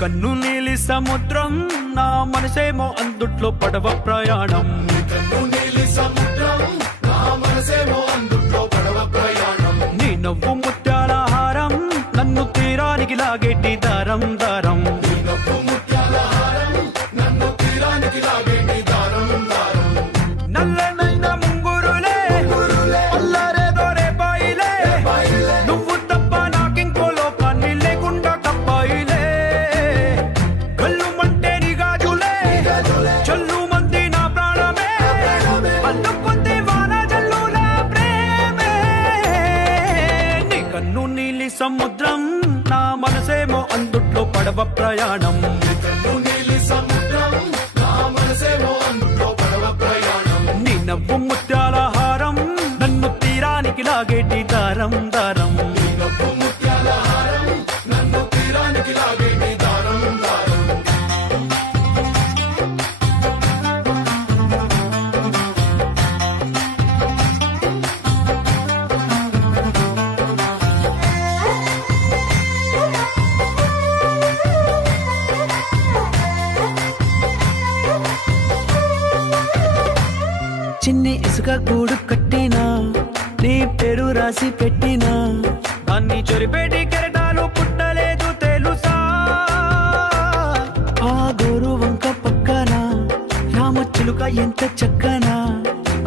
కన్ను నీలి సముద్రం నా మనసేమో అందుట్లో పడవ ప్రయాణం. కన్ను నీలి సముద్రం నా మనసేమో అందుట్లో పడవ ప్రయాణం. నీ నవ్వు ముత్యాల హారం నన్ను తీరానికి లాగేటి దారం దారం. నీ నవ్వు ముత్యాల హారం నన్ను తీరానికి లాగేటి దారం దారం. నల్లనైన ముంగురులే అల్లారేదో రేపాయిలే, నువ్వు తప్ప నాకింకో లోకాన్ని లేకుండా కప్పాయిలే. కళ్ళు మంటే నీ గాజులే చల్లు మంది నా ప్రాణమే, అల్లుకుంది వాన జల్లుల ప్రేమే. నీ కన్ను నీలి సముద్రం నా మనసేమో అందుట్లో పడవ ప్రయాణం. కన్ను నీలి సముద్రం నా మనసేమో అందుట్లో పడవ ప్రయాణం. నీ నవ్వు ముత్యాల హారం నన్ను తీరానికి లాగేటి దారం దారం. నీ నవ్వు ముత్యాల హారం నన్ను తీరానికి లాగేటి దారం దారం. చిన్ని ఇసుక గూడు కట్టినా నీ పేరు రాసి పెట్టినా, దాన్ని చెరిపేటి కెరటాలు పుట్టలేదు తెలుసా. ఆ గోరు వంక పక్కన రామచిలుక ఎంత చక్కనా,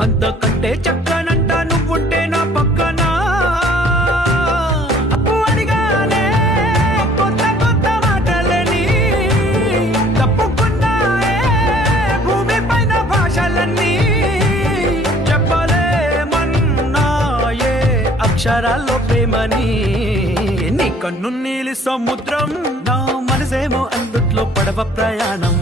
అంతకంటే చక్కనంట నువ్వుంటే నా పక్కన. అడిగానే కొత్త కొత్త మాటలని, తప్పుకున్నాయే భూమి పైన భాషలన్నీ, చెప్పలేమన్నాయే అక్షరాల్లో ప్రేమని. నీ కన్ను నీలి సముద్రం నా మనసేమో అందుట్లో పడవ ప్రయాణం.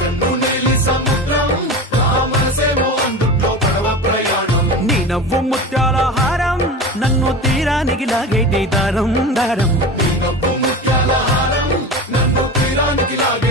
కన్ను నీలి సముద్రం నా మనసేమో అందుట్లో పడవ ప్రయాణం. నీ నవ్వు ముత్యాల హారం నన్ను తీరానికి లాగేటి దారం దారం. నీ నవ్వు ముత్యాల హారం నన్ను తీరానికి లాగే